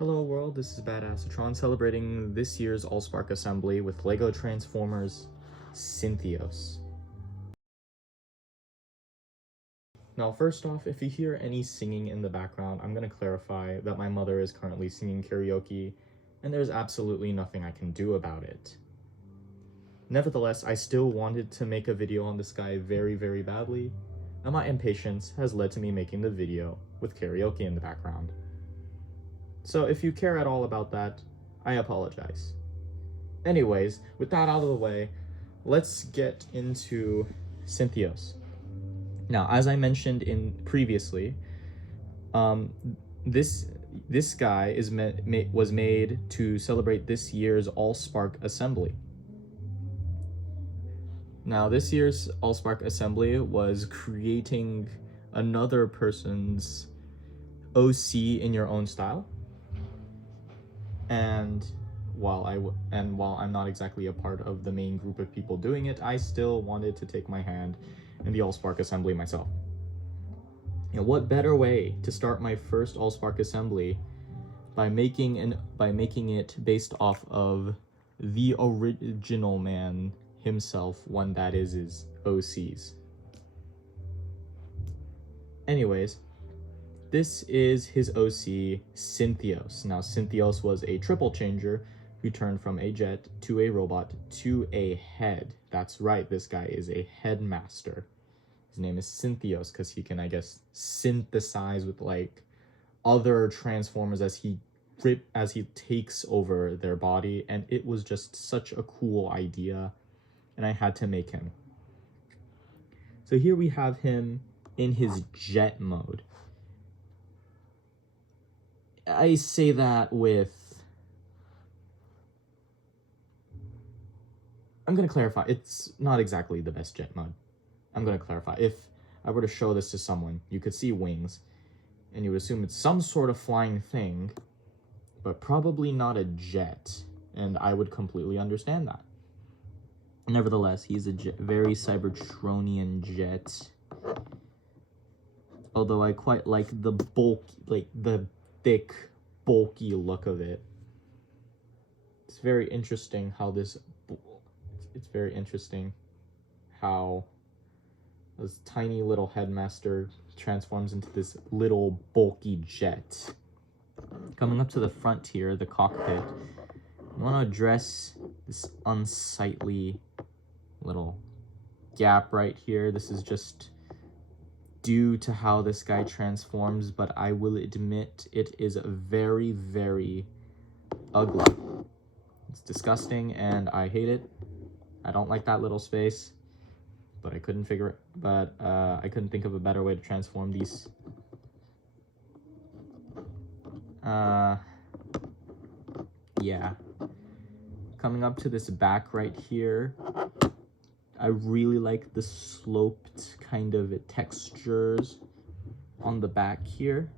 Hello world, this is Badassatron celebrating this year's AllSpark Assembly with LEGO Transformers Synthios. Now first off, if you hear any singing in the background, I'm going to clarify that my mother is currently singing karaoke and there's absolutely nothing I can do about it. Nevertheless, I still wanted to make a video on this guy very badly, and my impatience has led to me making the video with karaoke in the background. So if you care at all about that, I apologize. Anyways, with that out of the way, let's get into Synthios. Now, as I mentioned previously, this guy was made to celebrate this year's AllSpark Assembly. Now, this year's AllSpark Assembly was creating another person's OC in your own style. And while I'm not exactly a part of the main group of people doing it, I still wanted to take my hand in the AllSpark Assembly myself. And what better way to start my first AllSpark Assembly by making it based off of the original man himself, OneThatIs' OCs. Anyways, this is his OC, Synthios. Now, Synthios was a triple changer who turned from a jet to a robot to a head. That's right, this guy is a headmaster. His name is Synthios because he can, I guess, synthesize with like other transformers as he takes over their body, and it was just such a cool idea, and I had to make him. So here we have him in his jet mode. I say that with... I'm going to clarify. It's not exactly the best jet mode. I'm going to clarify. If I were to show this to someone, you could see wings, and you would assume it's some sort of flying thing, but probably not a jet, and I would completely understand that. Nevertheless, he's a very Cybertronian jet. Although I quite like the thick, bulky look of it. It's very interesting how this tiny little headmaster transforms into this little bulky jet. Coming up to the front here, the cockpit, I want to address this unsightly little gap right here. This is just due to how this guy transforms, but I will admit it is very ugly. It's disgusting and I hate it. I don't like that little space, but I couldn't think of a better way to transform these. Yeah. Coming up to this back right here, I really like the sloped kind of textures on the back here.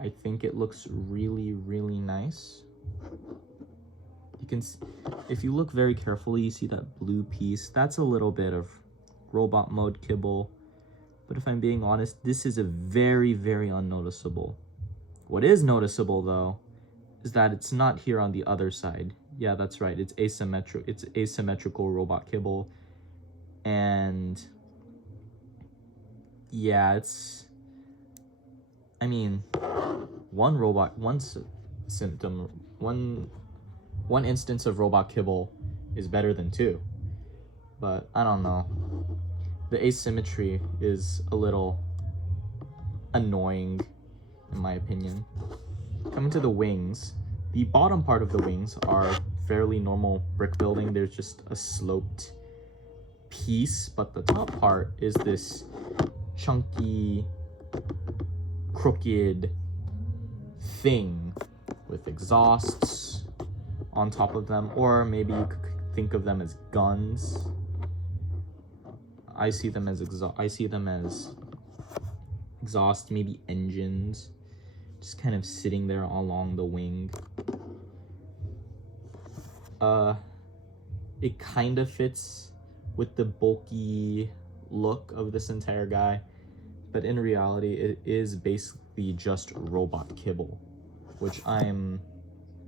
I think it looks really nice. You can, if you look very carefully, you see that blue piece. That's a little bit of robot mode kibble. But if I'm being honest, this is a very unnoticeable. What is noticeable though, is that it's not here on the other side. Yeah, that's right. It's asymmetrical robot kibble. And yeah, I mean, one instance of robot kibble is better than two, but I don't know. The asymmetry is a little annoying, in my opinion. Coming to the wings, the bottom part of the wings are fairly normal brick building. There's just a sloped piece, but the top part is this chunky, crooked thing with exhausts on top of them, or maybe you could think of them as guns. I see them as exhaust, maybe engines, just kind of sitting there along the wing. It kind of fits with the bulky look of this entire guy, but in reality, it is basically just robot kibble. which I'm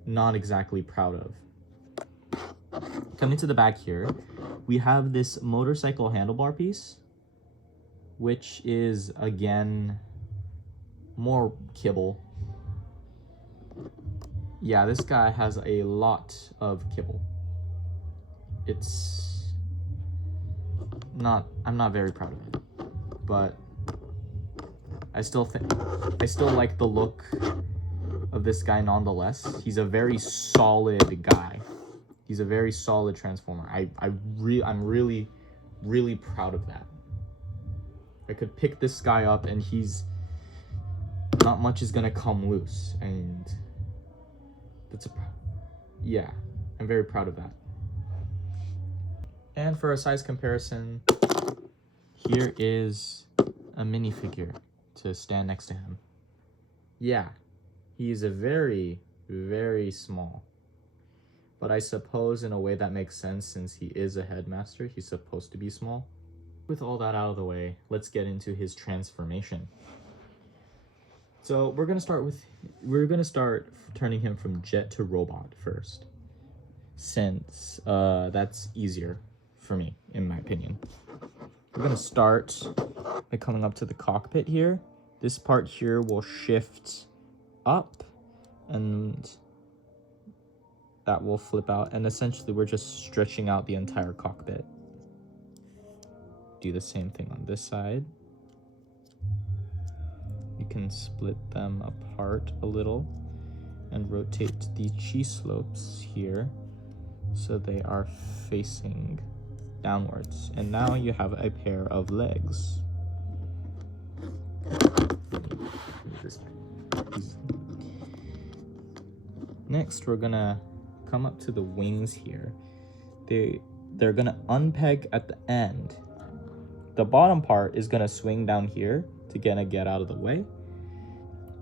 not exactly proud of. Coming to the back here, we have this motorcycle handlebar piece, which is, again, more kibble. Yeah, this guy has a lot of kibble. It's not, I'm not very proud of it, but I still like the look of this guy nonetheless. He's a very solid guy. He's a very solid transformer. I'm really, really proud of that. I could pick this guy up and not much is gonna come loose, and yeah, I'm very proud of that. And for a size comparison, here is a minifigure to stand next to him. Yeah, he's a very, very small. But I suppose in a way that makes sense, since he is a headmaster, he's supposed to be small. With all that out of the way, let's get into his transformation. So we're gonna start turning him from jet to robot first, since that's easier for me, in my opinion. We're gonna start by coming up to the cockpit here. This part here will shift up, and that will flip out, and essentially we're just stretching out the entire cockpit. Do the same thing on this side. You can split them apart a little and rotate the cheese slopes here so they are facing downwards. And now you have a pair of legs. Next, we're gonna come up to the wings here. They're gonna unpeg at the end. The bottom part is gonna swing down here to get out of the way.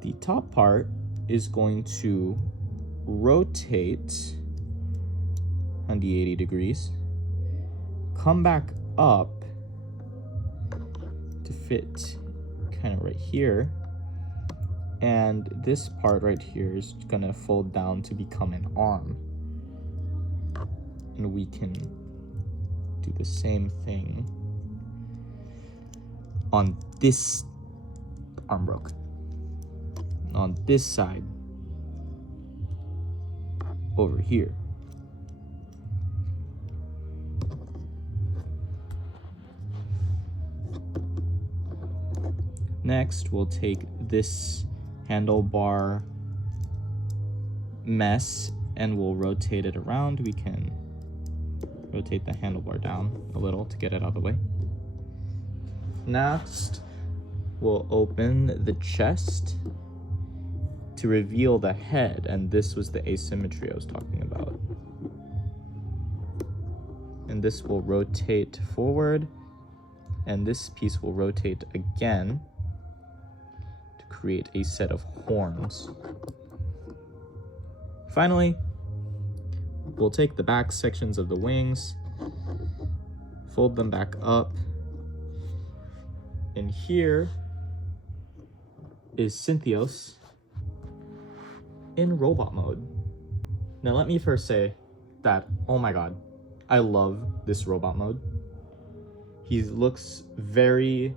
The top part is going to rotate 180 degrees, come back up to fit kind of right here, and this part right here is gonna fold down to become an arm. And we can do the same thing on this arm broke. On this side over here. Next, we'll take this handlebar mess and we'll rotate it around. We can rotate the handlebar down a little to get it out of the way. Next, we'll open the chest to reveal the head, and this was the asymmetry I was talking about. And this will rotate forward, and this piece will rotate again to create a set of horns. Finally, we'll take the back sections of the wings, fold them back up, and here is Synthios in robot mode. Now let me first say that, oh my god, I love this robot mode. He looks very,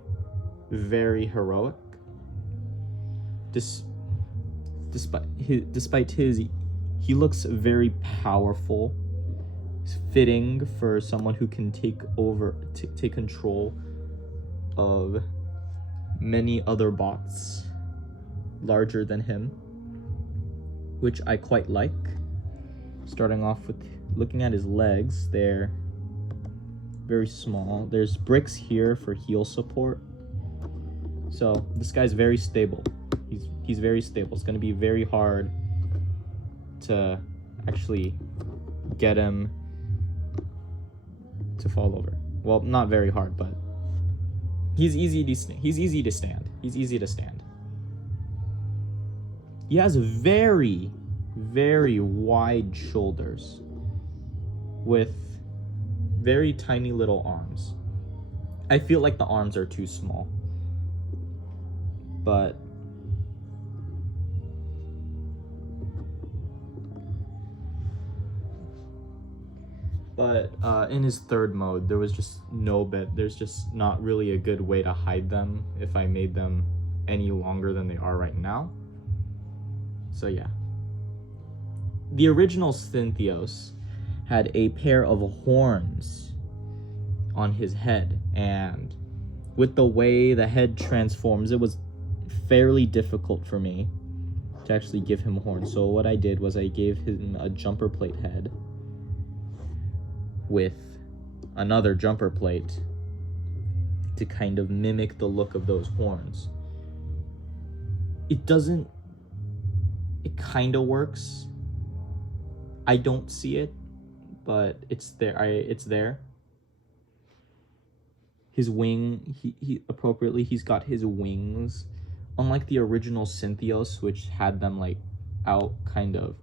very heroic. Despite his, he looks very powerful, fitting for someone who can take control of many other bots larger than him, which I quite like. Starting off with looking at his legs, they're very small. There's bricks here for heel support. So this guy's very stable. He's very stable. It's gonna be very hard to actually get him to fall over. Well, not very hard, but he's easy to stand. He's easy to stand. He has very, very wide shoulders with very tiny little arms. I feel like the arms are too small, but But in his third mode, there was just there's just not really a good way to hide them if I made them any longer than they are right now. So yeah. The original Synthios had a pair of horns on his head, and with the way the head transforms, it was fairly difficult for me to actually give him horns. So what I did was I gave him a jumper plate head with another jumper plate to kind of mimic the look of those horns. It kind of works. I don't see it, but it's there. It's there. His wing, he appropriately, he's got his wings. Unlike the original Synthios, which had them like out kind of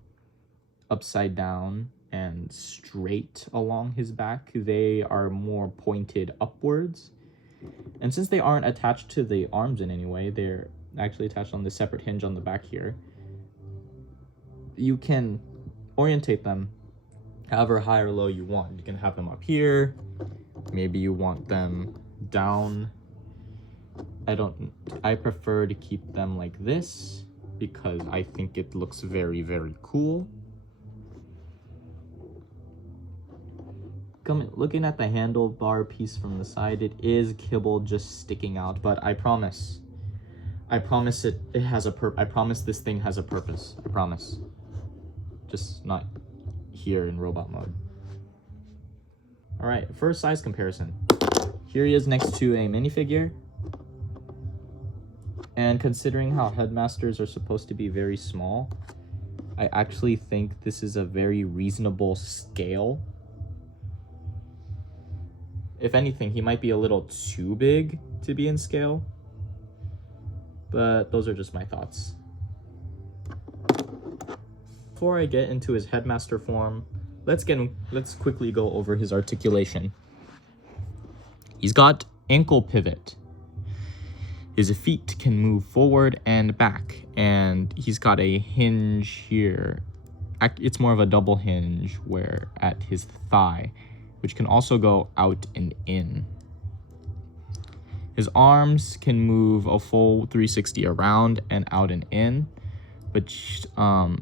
upside down and straight along his back, they are more pointed upwards. And since they aren't attached to the arms in any way, they're actually attached on the separate hinge on the back here, you can orientate them however high or low you want. You can have them up here, maybe you want them down. I prefer to keep them like this because I think it looks very, very cool. Looking at the handlebar piece from the side, it is kibble just sticking out, but I promise it has I promise this thing has a purpose. I promise. Just not here in robot mode. All right, first size comparison. Here he is next to a minifigure. And considering how headmasters are supposed to be very small, I actually think this is a very reasonable scale. If anything, he might be a little too big to be in scale, but those are just my thoughts. Before I get into his headmaster form, let's quickly go over his articulation. He's got ankle pivot. His feet can move forward and back, and he's got a hinge here. It's more of a double hinge where at his thigh, which can also go out and in. His arms can move a full 360 around and out and in, but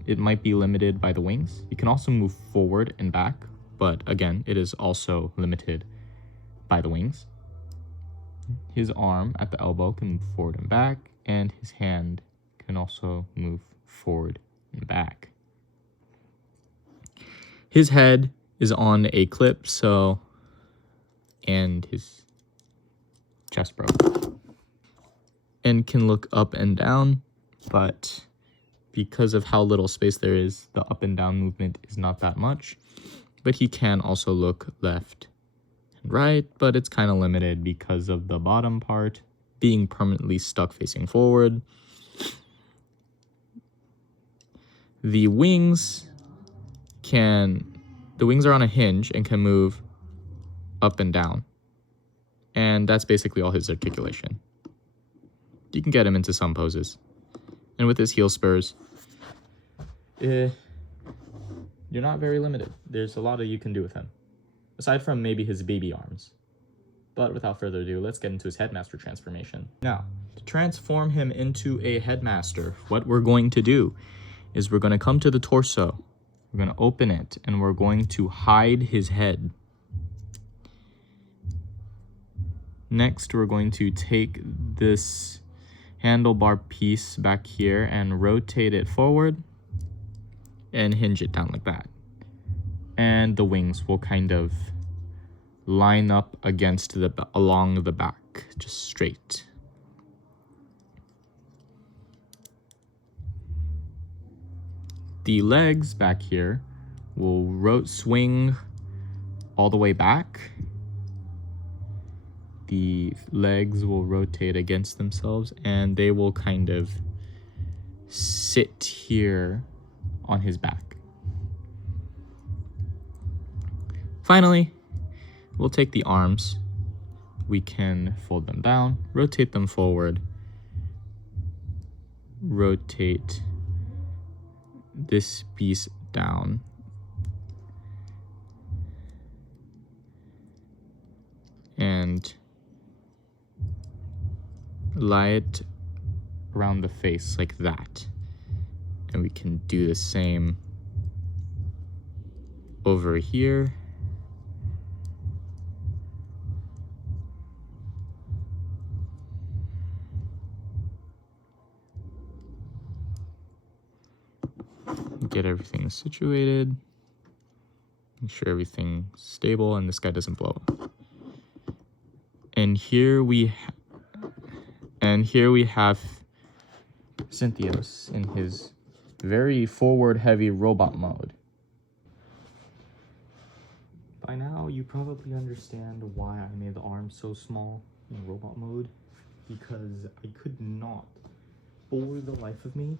it might be limited by the wings. He can also move forward and back, but again, it is also limited by the wings. His arm at the elbow can move forward and back, and his hand can also move forward and back. His head is on a clip, and his chest broke. And can look up and down, but because of how little space there is, the up and down movement is not that much. But he can also look left and right, but it's kind of limited because of the bottom part being permanently stuck facing forward. The wings are on a hinge and can move up and down. And that's basically all his articulation. You can get him into some poses. And with his heel spurs, you're not very limited. There's a lot you can do with him, aside from maybe his baby arms. But without further ado, let's get into his headmaster transformation. Now, to transform him into a headmaster, what we're going to do is we're going to come to the torso, we're going to open it, and we're going to hide his head. Next, we're going to take this handlebar piece back here and rotate it forward and hinge it down like that. And the wings will kind of line up against along the back, just straight. The legs back here will swing all the way back. The legs will rotate against themselves, and they will kind of sit here on his back. Finally, we'll take the arms. We can fold them down, rotate them forward, rotate this piece down, lie it around the face like that. And we can do the same over here. Get everything situated. Make sure everything's stable and this guy doesn't blow up. And here we have Synthios in his very forward heavy robot mode. By now you probably understand why I made the arm so small in robot mode, because I could not, for the life of me,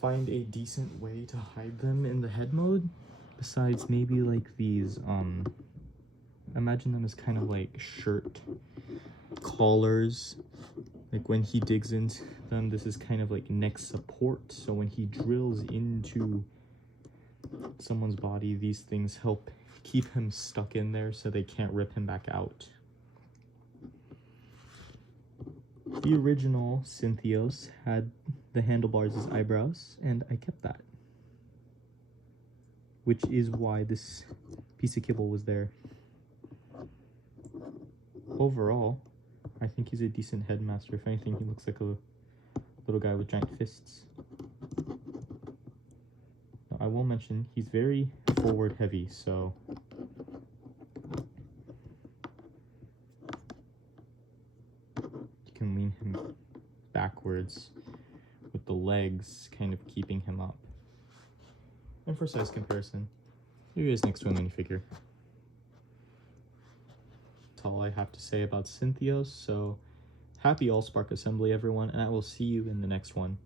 find a decent way to hide them in the head mode, besides maybe like these imagine them as kind of like shirt collars. Like when he digs into them, this is kind of like neck support, so when he drills into someone's body, these things help keep him stuck in there so they can't rip him back out. The original Synthios had the handlebars as eyebrows, and I kept that, which is why this piece of kibble was there. Overall, I think he's a decent headmaster. If anything, he looks like a little guy with giant fists. Now, I will mention, he's very forward heavy, so you can lean him backwards with the legs kind of keeping him up. And for size comparison, here he is next to a minifigure. That's all I have to say about Synthios, so happy AllSpark Assembly, everyone, and I will see you in the next one.